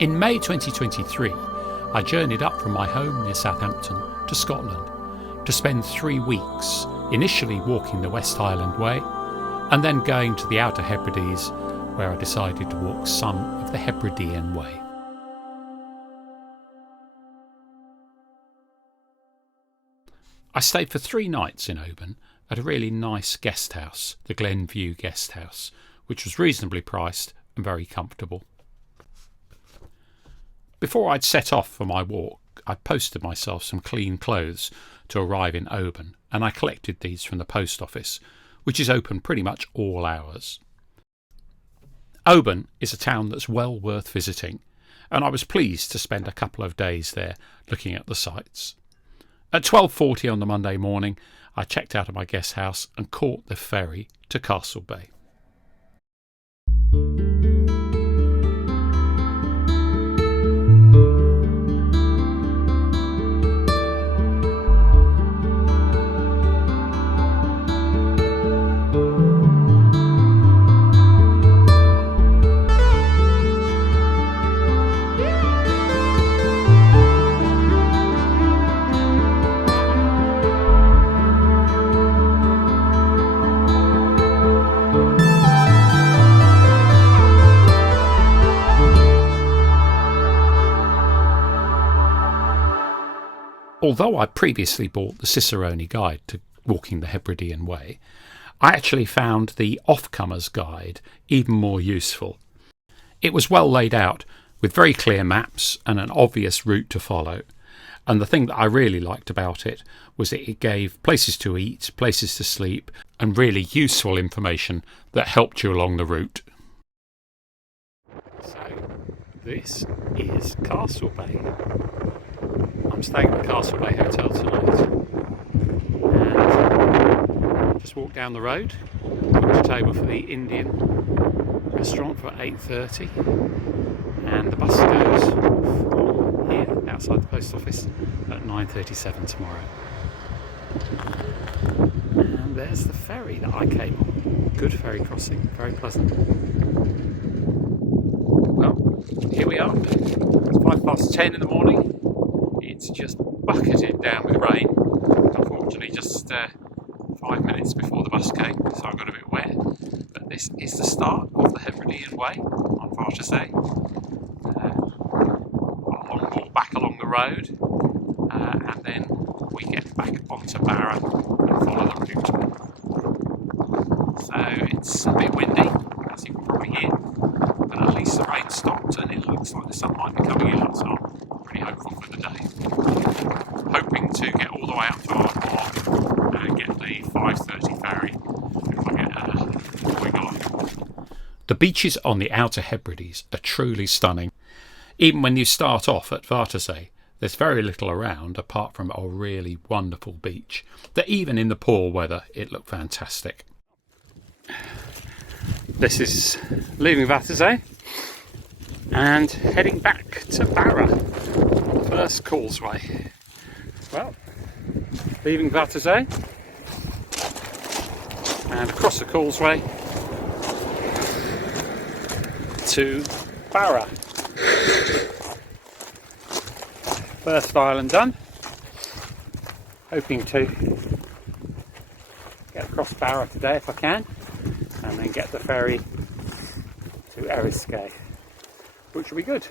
In May 2023, I journeyed up from my home near Southampton to Scotland to spend 3 weeks, initially walking the West Highland Way and then going to the Outer Hebrides, where I decided to walk some of the Hebridean Way. I stayed for 3 nights in Oban at a really nice guest house, the Glenview Guest House, which was reasonably priced and very comfortable. Before I'd set off for my walk, I posted myself some clean clothes to arrive in Oban, and I collected these from the post office, which is open pretty much all hours. Oban is a town that's well worth visiting, and I was pleased to spend a couple of days there looking at the sights. At 12:40 on the Monday morning, I checked out of my guest house and caught the ferry to Castle Bay. Although I previously bought the Cicerone guide to walking the Hebridean Way, I actually found the Off-Comer's Guide even more useful. It was well laid out with very clear maps and an obvious route to follow, and the thing that I really liked about it was that it gave places to eat, places to sleep, and really useful information that helped you along the route. So this is Castle Bay. I'm staying at the Castle Bay Hotel tonight, and just walked down the road, booked a table for the Indian restaurant for 8:30, and the bus goes from here outside the post office at 9:37 tomorrow. And there's the ferry that I came on. Good ferry crossing, very pleasant. Well, here we are. It's 10:05 in the morning. It's just bucketed down with rain. Unfortunately, just 5 minutes before the bus came, so I got a bit wet. But this is the start of the Hebridean Way on Vatersay. A long walk back along the road, and then we get back onto Barra and follow the route. So it's a bit windy, as you can probably hear, but at least the rain stopped and it looks like the sun might be coming in, so I'm pretty hopeful for the day. Hoping to get all the way up to Ardmore and get the 5:30 ferry if I get a wiggle on. The beaches on the Outer Hebrides are truly stunning. Even when you start off at Vatersay, there's very little around apart from a really wonderful beach that even in the poor weather it looked fantastic. This is leaving Vatersay and heading back to Barra, first causeway. Well, leaving Vatersay and across the causeway to Barra. First island done. Hoping to get across Barra today if I can, and then get the ferry to Eriskay, which will be good.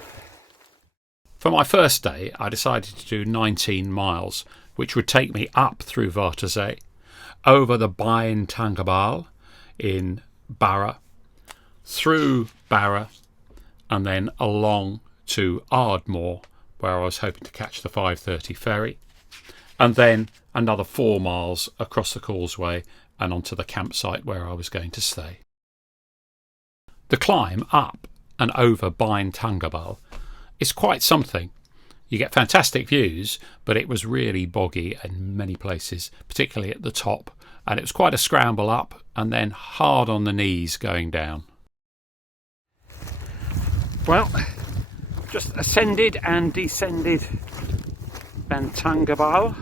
For my first day, I decided to do 19 miles, which would take me up through Vatersay, over the Benbecula in Barra, through Barra, and then along to Ardmore, where I was hoping to catch the 5:30 ferry, and then another 4 miles across the causeway and onto the campsite where I was going to stay. The climb up and over Benbecula is quite something. You get fantastic views, but it was really boggy in many places, particularly at the top, and it was quite a scramble up and then hard on the knees going down. Well, just ascended and descended Benbecula.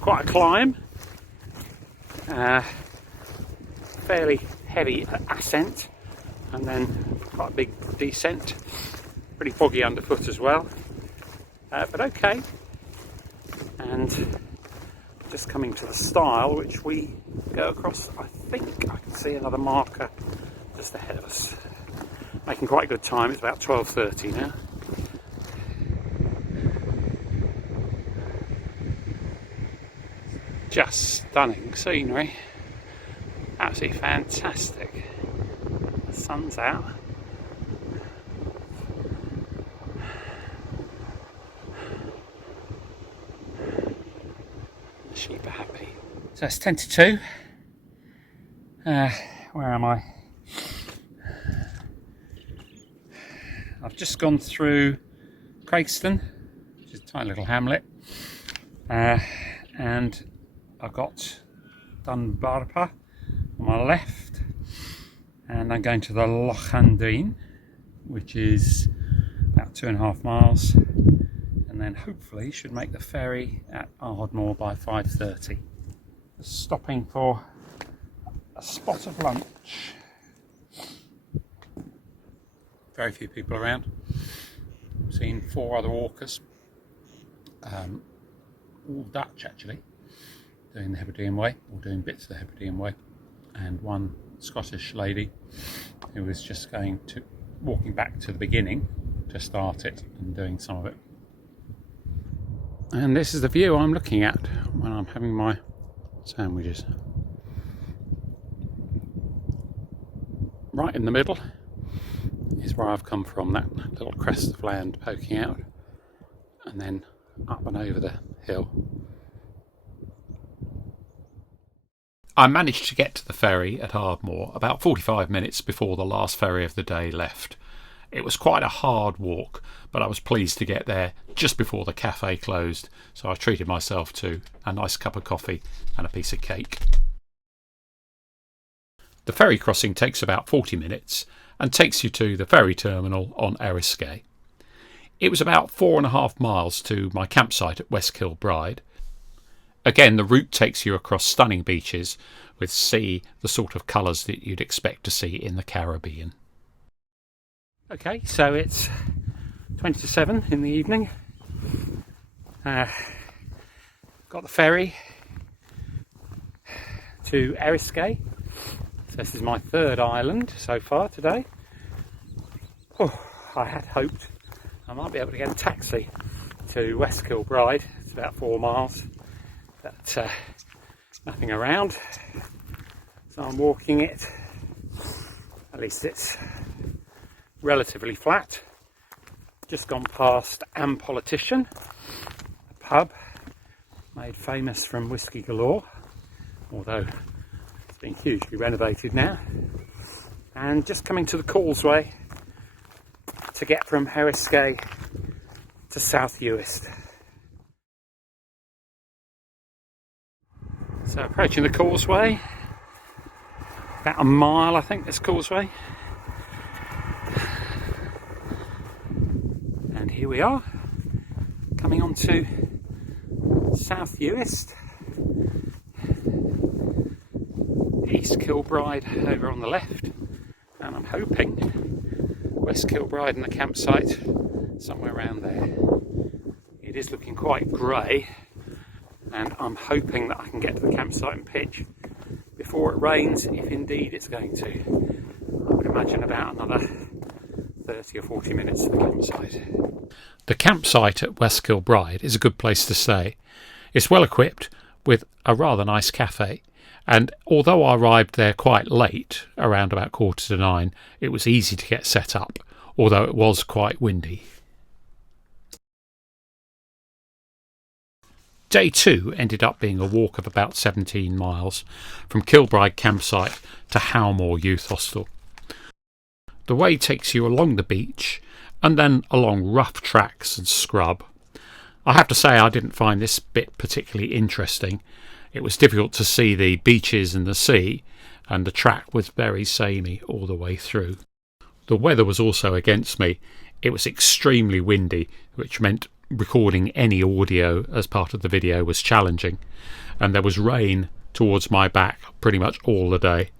Quite a climb, fairly heavy ascent, and then quite a big descent, pretty boggy underfoot as well, but okay. And just coming to the stile which we go across, I think I can see another marker just ahead of us. Making quite a good time, it's about 12:30 now. Just stunning scenery, absolutely fantastic. The sun's out. The sheep are happy. So it's 10 to 2. Where am I? I've just gone through Craigston, which is a tiny little hamlet, and I've got Barra on my left, and I'm going to the Lochmaddy, which is about 2.5 miles, and then hopefully should make the ferry at Ardmore by 5:30. Stopping for a spot of lunch. Very few people around. I've seen 4 other walkers, all Dutch actually, doing the Hebridean Way, or doing bits of the Hebridean Way, and one Scottish lady who was just walking back to the beginning to start it and doing some of it. And this is the view I'm looking at when I'm having my sandwiches. Right in the middle is where I've come from, that little crest of land poking out, and then up and over the hill. I managed to get to the ferry at Ardmore about 45 minutes before the last ferry of the day left. It was quite a hard walk, but I was pleased to get there just before the cafe closed, so I treated myself to a nice cup of coffee and a piece of cake. The ferry crossing takes about 40 minutes and takes you to the ferry terminal on Eriskay. It was about 4.5 miles to my campsite at West Kilbride. Again, the route takes you across stunning beaches with sea the sort of colours that you'd expect to see in the Caribbean. Okay, so it's 20 to 7 in the evening. Got the ferry to Eriskay. So this is my 3rd island so far today. Oh, I had hoped I might be able to get a taxi to West Kilbride. It's about 4 miles, but nothing around. So I'm walking it. At least it's relatively flat. Just gone past Am Politician, a pub made famous from whiskey galore, although it's been hugely renovated now. And just coming to the causeway to get from Eriskay to South Uist. So approaching the causeway, about a mile I think this causeway. And here we are, coming on to South Uist. East Kilbride over on the left, and I'm hoping West Kilbride and the campsite somewhere around there. It is looking quite grey, and I'm hoping that I can get to the campsite and pitch before it rains, if indeed it's going to. I would imagine about another 30 or 40 minutes to the campsite. The campsite at West Kilbride is a good place to stay. It's well equipped with a rather nice cafe, and although I arrived there quite late, around about 8:45, it was easy to get set up, although it was quite windy. Day 2 ended up being a walk of about 17 miles from Kilbride campsite to Howmore Youth Hostel. The way takes you along the beach and then along rough tracks and scrub. I have to say I didn't find this bit particularly interesting. It was difficult to see the beaches and the sea, and the track was very samey all the way through. The weather was also against me. It was extremely windy, which meant recording any audio as part of the video was challenging, and there was rain towards my back pretty much all the day.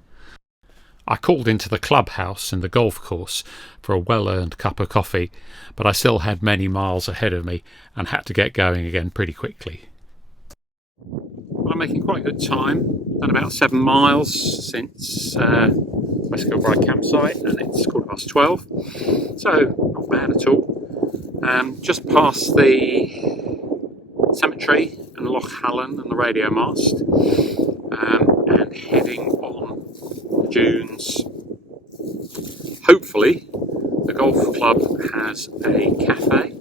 I called into the clubhouse in the golf course for a well-earned cup of coffee, but I still had many miles ahead of me and had to get going again pretty quickly. Well, I'm making quite good time. Done about 7 miles since West Kilbride campsite, and it's 12:15, so not bad at all. Just past the cemetery and Lochhallen and the radio mast, and heading on the dunes. Hopefully the golf club has a cafe.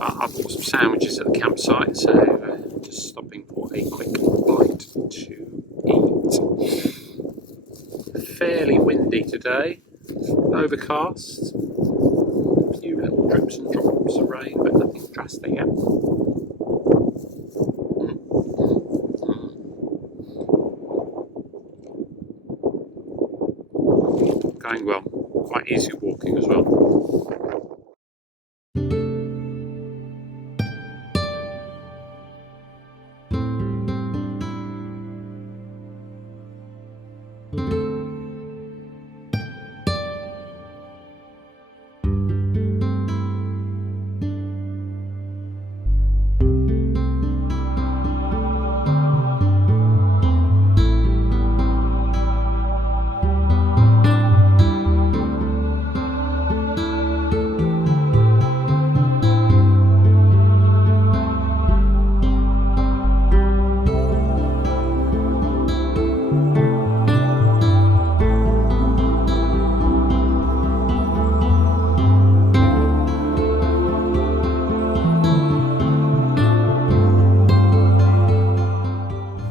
I bought some sandwiches at the campsite, so just stopping for a quick bite to eat. Fairly windy today, overcast, a few little drips and drops of rain, but nothing drastic yet. Going well, quite easy walking as well.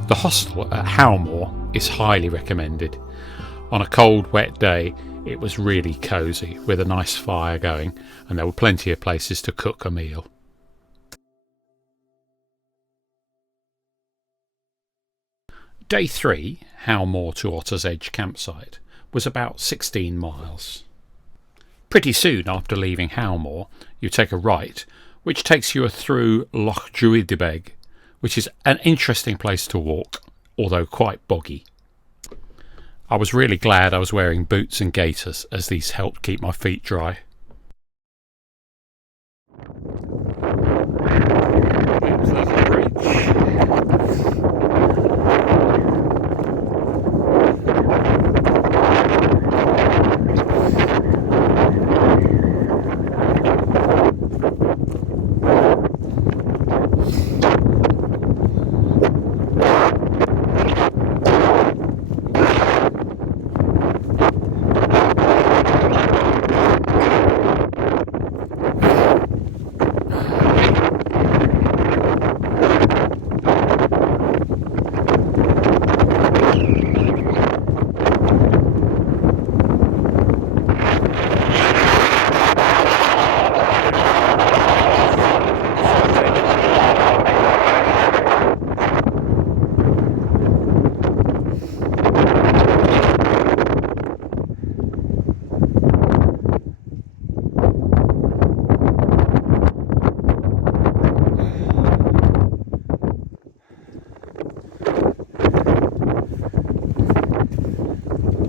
The hostel at Ardmore is highly recommended. On a cold, wet day, it was really cosy with a nice fire going, and there were plenty of places to cook a meal. Day 3, Ardmore to Otter's Edge campsite, was about 16 miles. Pretty soon after leaving Ardmore, you take a right, which takes you through Loch Druidibeg, which is an interesting place to walk, although quite boggy. I was really glad I was wearing boots and gaiters, as these helped keep my feet dry. There's the bridge.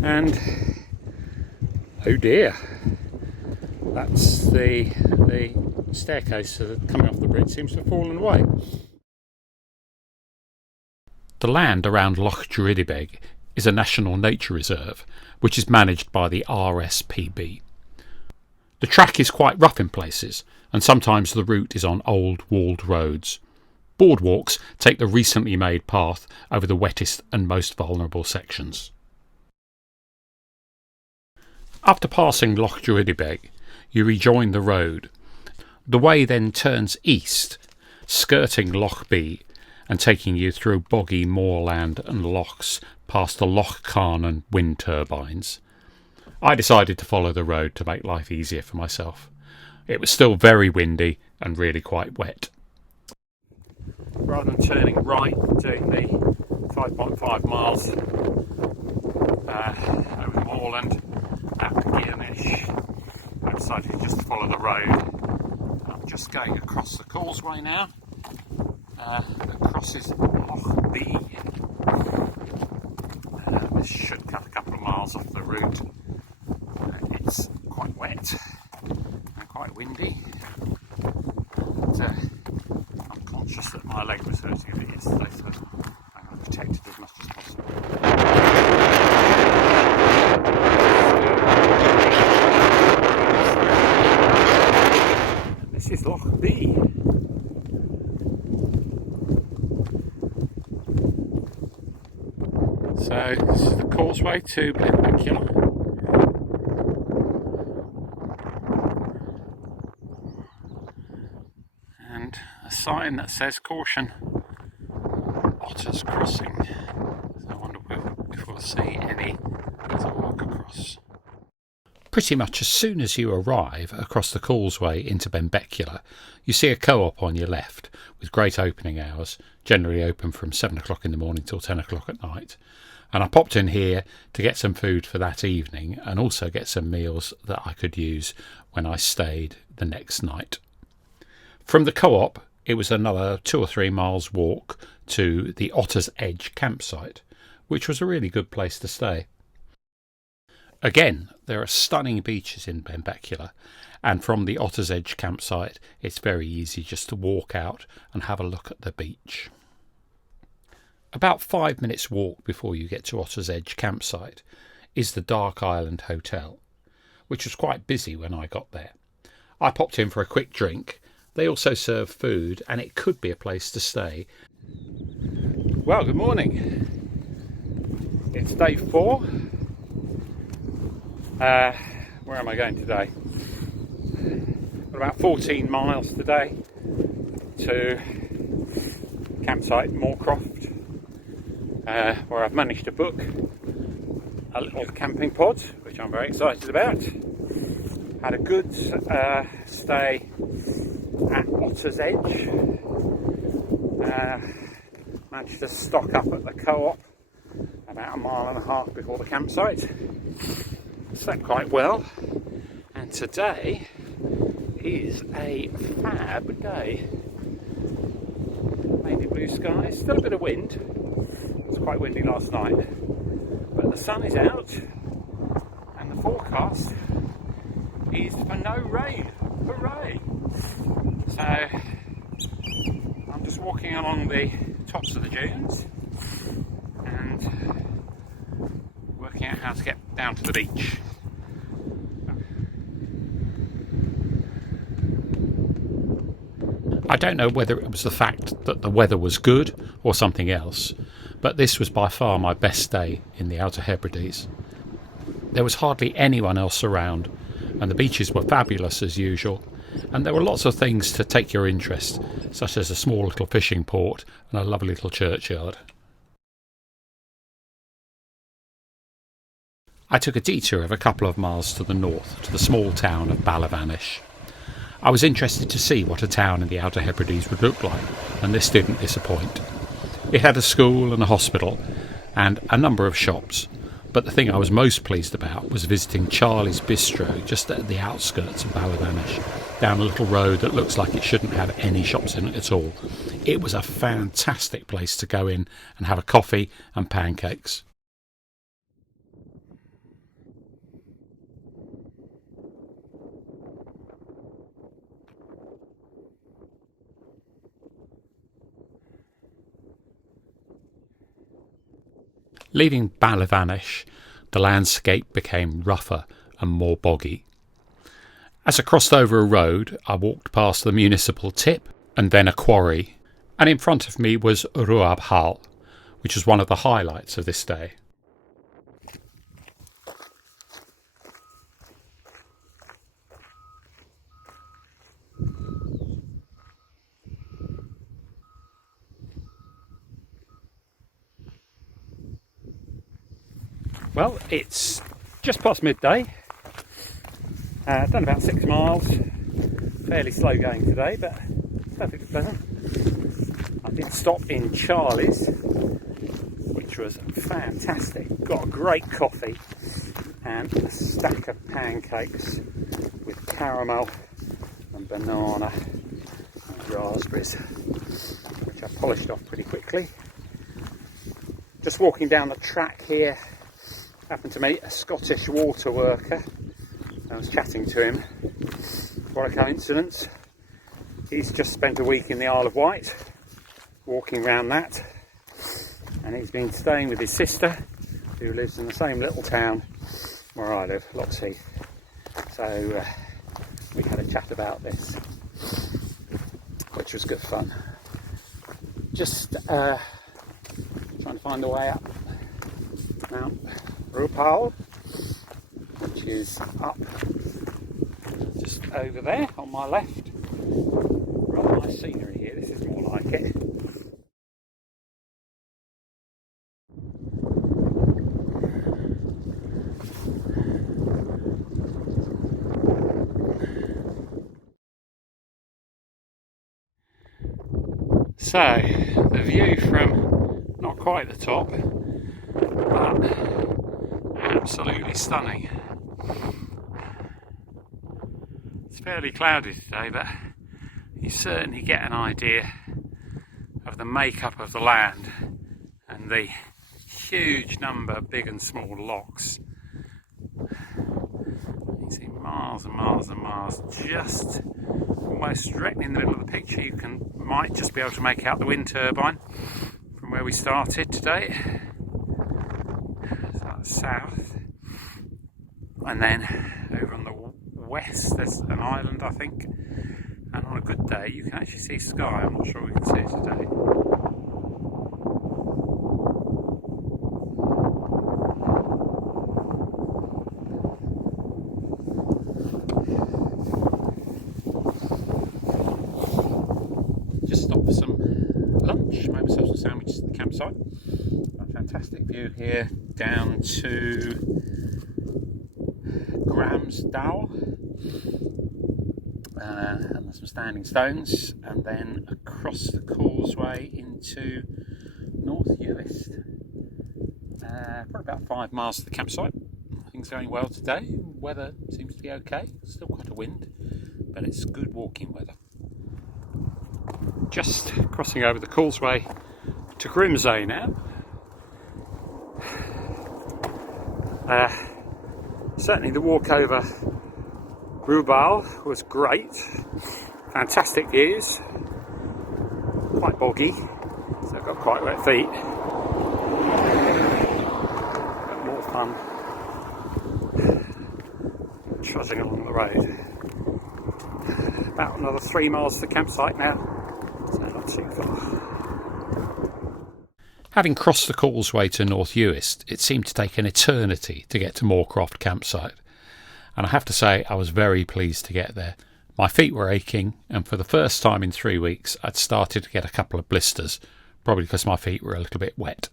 And oh dear, that's the staircase coming off the bridge seems to have fallen away. The land around Loch Druidibeg is a national nature reserve, which is managed by the RSPB. The track is quite rough in places, and sometimes the route is on old walled roads. Boardwalks take the recently made path over the wettest and most vulnerable sections. After passing Loch Druidibeg, you rejoin the road. The way then turns east, skirting Lochby and taking you through boggy moorland and lochs past the Loch Carnan wind turbines. I decided to follow the road to make life easier for myself. It was still very windy and really quite wet. Rather than turning right, doing the 5.5 miles over the moorland, at Beginnish, I decided just to follow the road. I'm just going across the causeway now, that crosses Lochby. This should cut a couple of miles off the route. route. It's quite wet and quite windy. But, I'm conscious that my leg was hurting a bit yesterday, so I'm going to protect it as much as possible. This is Lochmaddy. So this is the causeway to Benbecula. And a sign that says caution, otters crossing. So I wonder if we'll see any to walk across. Pretty much as soon as you arrive across the causeway into Benbecula, you see a co-op on your left with great opening hours, generally open from 7 o'clock in the morning till 10 o'clock at night. And I popped in here to get some food for that evening and also get some meals that I could use when I stayed the next night. From the co-op, it was another 2 or 3 miles walk to the Otter's Edge campsite, which was a really good place to stay. Again, there are stunning beaches in Benbecula, and from the Otter's Edge campsite, it's very easy just to walk out and have a look at the beach. About 5 minutes walk before you get to Otter's Edge campsite is the Dark Island Hotel, which was quite busy when I got there. I popped in for a quick drink. They also serve food, and it could be a place to stay. Well, good morning. It's day 4. Where am I going today? Got about 14 miles today to campsite Moorcroft, where I've managed to book a little camping pod, which I'm very excited about. Had a good stay at Otter's Edge. Managed to stock up at the co-op about 1.5 miles before the campsite. Slept quite well, and today is a fab day. Mainly blue skies, still a bit of wind. It was quite windy last night, but the sun is out, and the forecast is for no rain. Hooray! So I'm just walking along the tops of the dunes and working out how to get down to the beach. I don't know whether it was the fact that the weather was good or something else, but this was by far my best day in the Outer Hebrides. There was hardly anyone else around, and the beaches were fabulous as usual, and there were lots of things to take your interest, such as a small little fishing port and a lovely little churchyard. I took a detour of a couple of miles to the north to the small town of Ballyvanish. I was interested to see what a town in the Outer Hebrides would look like, and this didn't disappoint. It had a school and a hospital and a number of shops, but the thing I was most pleased about was visiting Charlie's Bistro just at the outskirts of Ballyvanish, down a little road that looks like it shouldn't have any shops in it at all. It was a fantastic place to go in and have a coffee and pancakes. Leaving Ballyvanish, the landscape became rougher and more boggy. As I crossed over a road, I walked past the municipal tip and then a quarry, and in front of me was Ruabhal, which was one of the highlights of this day. Well, it's just past midday. Done about 6 miles. Fairly slow going today, but perfectly pleasant. I did stop in Charlie's, which was fantastic. Got a great coffee and a stack of pancakes with caramel and banana and raspberries, which I polished off pretty quickly. Just walking down the track here happened to meet a Scottish water worker. I was chatting to him. What a coincidence. He's just spent a week in the Isle of Wight, walking around that, and he's been staying with his sister, who lives in the same little town where I live, Lochmaddy. So we had a chat about this, which was good fun. Just trying to find the way up Mount Ruabhal, which is up just over there on my left. Rather nice scenery here, this is more like it. So, the view from not quite the top, but absolutely stunning. It's fairly cloudy today, but you certainly get an idea of the makeup of the land and the huge number of big and small lochs. You see miles and miles and miles, just almost directly in the middle of the picture. You might just be able to make out the wind turbine from where we started today. So that's south, and then over on the west there's an island, I think, and on a good day you can actually see sky. I'm not sure we can see it today. Just stopped for some lunch, made myself some sandwiches at the campsite. A fantastic view here down to Grahamsdow, and there's some standing stones, and then across the causeway into North Uist. Probably about 5 miles to the campsite. Things going well today. Weather seems to be okay. Still quite a wind, but it's good walking weather. Just crossing over the causeway to Grimsay now. Certainly the walk over Ruabhal was great. Fantastic views. Quite boggy, so I've got quite wet feet. But more fun trudging along the road. About another 3 miles to the campsite now, so not too far. Having crossed the causeway to North Uist, it seemed to take an eternity to get to Moorcroft campsite. And I have to say, I was very pleased to get there. My feet were aching, and for the first time in 3 weeks, I'd started to get a couple of blisters, probably because my feet were a little bit wet.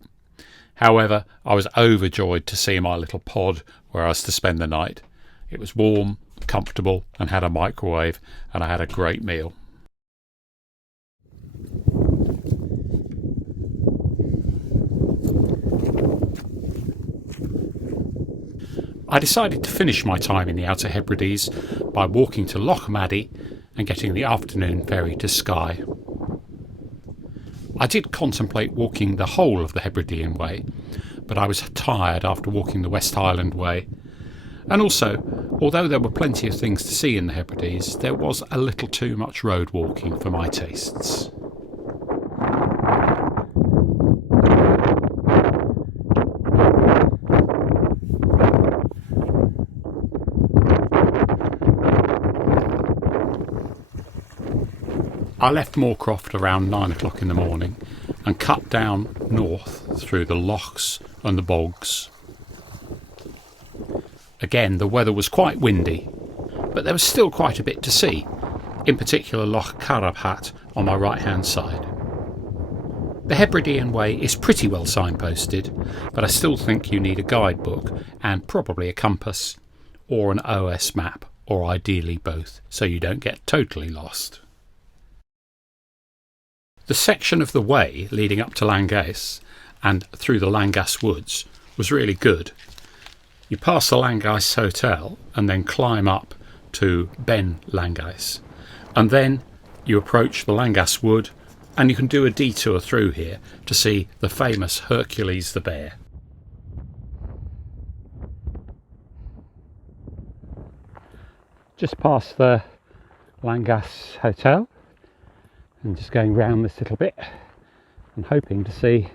However, I was overjoyed to see my little pod where I was to spend the night. It was warm, comfortable, and had a microwave, and I had a great meal. I decided to finish my time in the Outer Hebrides by walking to Lochmaddy and getting the afternoon ferry to Skye. I did contemplate walking the whole of the Hebridean Way, but I was tired after walking the West Highland Way. And also, although there were plenty of things to see in the Hebrides, there was a little too much road walking for my tastes. I left Moorcroft around 9 o'clock in the morning and cut down north through the lochs and the bogs. Again, the weather was quite windy, but there was still quite a bit to see, in particular Loch Druidibeg on my right hand side. The Hebridean Way is pretty well signposted, but I still think you need a guidebook and probably a compass or an OS map, or ideally both, so you don't get totally lost. The section of the way leading up to Langas and through the Langas woods was really good. You pass the Langas Hotel and then climb up to Benbecula, and then you approach the Langas Wood, and you can do a detour through here to see the famous Hercules the bear. just past the Langas Hotel and just going round this little bit and hoping to see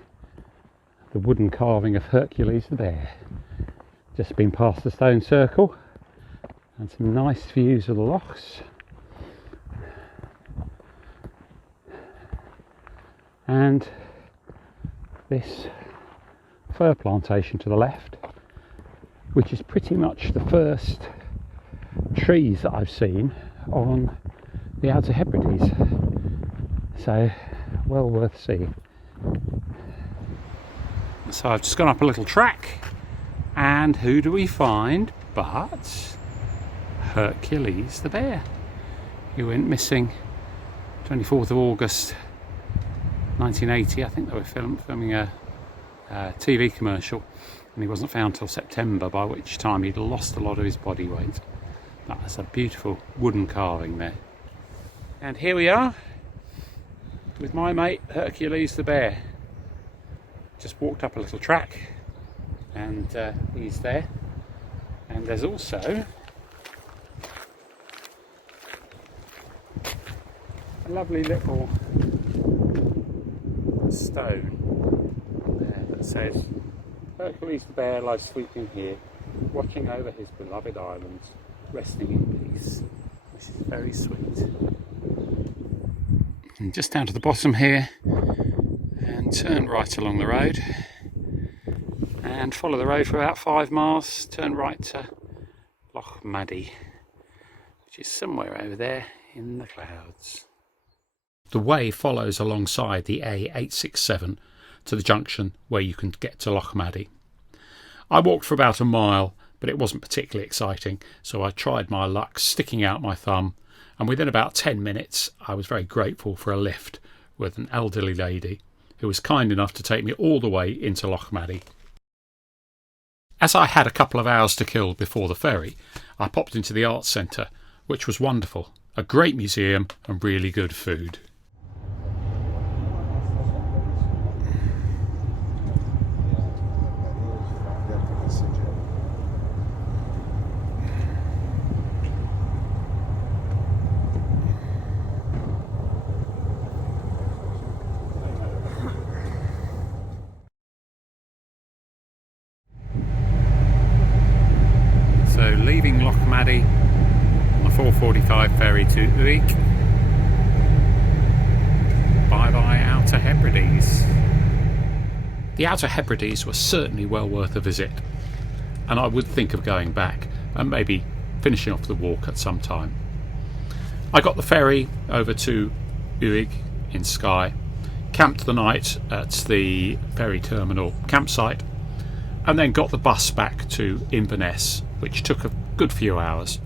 the wooden carving of Hercules the bear. Just been past the stone circle and some nice views of the lochs. And this fir plantation to the left, which is pretty much the first trees that I've seen on the Outer Hebrides, so well worth seeing. So I've just gone up a little track, and who do we find but Hercules the bear, who went missing 24th of August 1980. I think they were filming a TV commercial, and he wasn't found till September, by which time he'd lost a lot of his body weight. That's a beautiful wooden carving there. And here we are with my mate Hercules the bear. Just walked up a little track, and he's there. And there's also a lovely little stone there that says, "Hercules the bear lies sleeping here, watching over his beloved islands, resting in peace," which is very sweet. And just down to the bottom here, and turn right along the road, and follow the road for about 5 miles, turn right to Lochmaddy, which is somewhere over there in the clouds. The way follows alongside the A867 to the junction where you can get to Lochmaddy. I walked for about a mile, but it wasn't particularly exciting, so I tried my luck sticking out my thumb, and within about 10 minutes I was very grateful for a lift with an elderly lady who was kind enough to take me all the way into Lochmaddy. As I had a couple of hours to kill before the ferry, I popped into the arts centre, which was wonderful, a great museum and really good food. So leaving Lochmaddy on the 4:45 ferry to Uist. Bye bye Outer Hebrides. The Outer Hebrides was certainly well worth a visit, and I would think of going back and maybe finishing off the walk at some time. I got the ferry over to Uist in Skye, camped the night at the ferry terminal campsite, and then got the bus back to Inverness, which took a good few hours.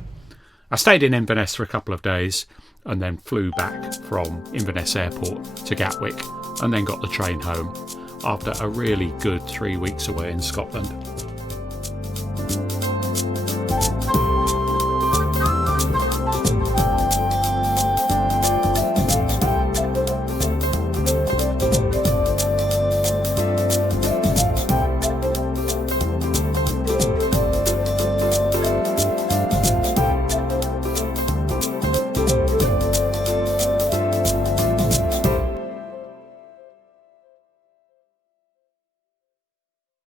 I stayed in Inverness for a couple of days and then flew back from Inverness Airport to Gatwick, and then got the train home after a really good 3 weeks away in Scotland.